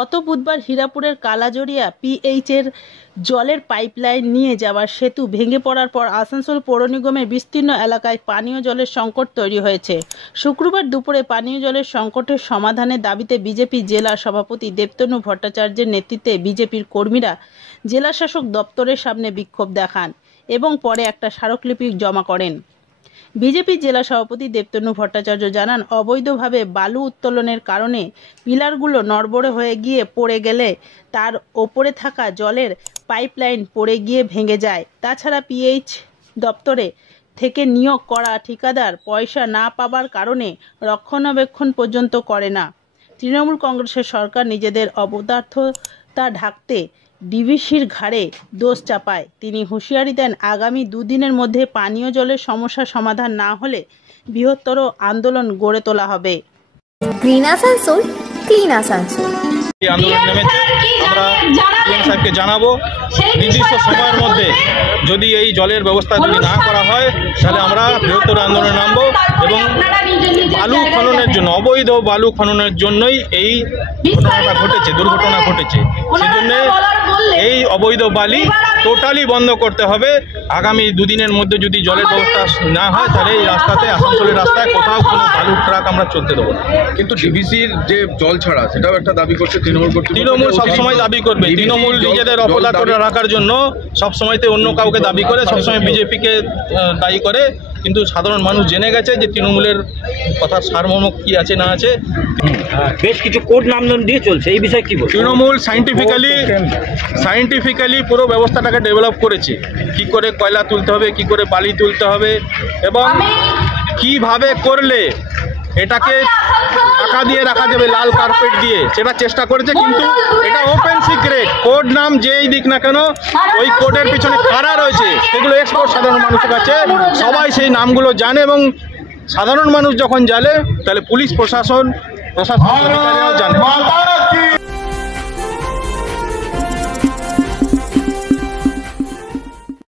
গত বুধবার হীরাপুরের কালাজড়িয়া পিএইচের জলের পাইপলাইন নিয়ে যাওয়ার সেতু ভেঙে পড়ার পর আসানসোল পৌর নিগমের বিস্তীর্ণ এলাকায় পানীয় জলের সংকট তৈরি হয়েছে। শুক্রবার দুপুরে পানীয় জলের সংকটের সমাধানের দাবিতে বিজেপি জেলা সভাপতি দেবতনু ভট্টাচার্যের নেতৃত্বে বিজেপির কর্মীরা জেলা শাসক দপ্তরের সামনে বিক্ষোভ দেখান এবং পরে একটা স্মারকলিপি জমা করেন। বিজেপি জেলা সভাপতি দেবতনু ভট্টাচার্য জানান, অবৈধভাবে বালু উত্তোলনের কারণে পিলারগুলো নড়বড়ে হয়ে গিয়ে পড়ে গেলে তার ওপরে থাকা জলের পাইপলাইন পড়ে গিয়ে ভেঙে যায়। তাছাড়া পিএইচ দপ্তরে থেকে নিয়োগ করা ঠিকাদার পয়সা না পাবার কারণে রক্ষণাবেক্ষণ পর্যন্ত করে না। তৃণমূল কংগ্রেসের সরকার নিজেদের অপদার্থতা ঢাকতে ডিভিসির ঘাড়ে দোষ চাপায়। তিনি হুঁশিয়ারি দেন, আগামী দুদিনের মধ্যে পানীয় জলের সমস্যা সমাধান না হলে বৃহত্তর আন্দোলন গড়ে তোলা হবে। Green Asansol, clean Asansol. আন্দোলন নেমেছে, আমরা ডিএম সাহেবকে জানাবো নির্দিষ্ট সময়ের মধ্যে যদি এই জলের ব্যবস্থা যদি না করা হয় তাহলে আমরা বৃহত্তর আন্দোলনে নামবো এবং বালু খননের জন্য, অবৈধ বালু খননের জন্যই এই ঘটনাটা ঘটেছে, দুর্ঘটনা ঘটেছে। সেজন্য এই অবৈধ বালি টোটালি বন্ধ করতে হবে। আগামী দুদিনের মধ্যে যদি জলের ব্যবস্থা না হয় তাহলে এই রাস্তাতে, আসানসোলের রাস্তায় কোথাও কোনো বালুর ট্রাক আমরা চলতে দেবো না। কিন্তু ডিভিসির যে জল ছাড়া সেটাও একটা দাবি করছে তৃণমূল সবসময় দাবি করবে। তৃণমূল নিজেদের অপদার্থ রাখার জন্য সবসময়তে অন্য কাউকে দাবি করে, সবসময় বিজেপিকে দায়ী করে। কিন্তু সাধারণ মানুষ জেনে গেছে যে তৃণমূলের কথার সারমর্ম কি আছে না আছে। বেশ কিছু কোড নাম দিয়ে চলছে, এই বিষয়ে কি বলবো? তৃণমূল সায়েন্টিফিক্যালি পুরো ব্যবস্থাটাকে ডেভেলপ করেছে, কি করে কয়লা তুলতে হবে, কি করে বালি তুলতে হবে এবং কিভাবে করলে এটাকে ঢাকা দিয়ে রাখা যাবে লাল কার্পেট দিয়ে, সেটা চেষ্টা করেছে। কিন্তু এটা ওপেন সিক্রেট। কোড নাম যেই দিক না কেন, ওই কোডের পিছনে কারা রয়েছে সেগুলো এক্সপোর্ট সাধারণ মানুষের কাছে, সবাই সেই নামগুলো জানে এবং সাধারণ মানুষ যখন জানে তাহলে পুলিশ প্রশাসন অধিকারীরাও জানে।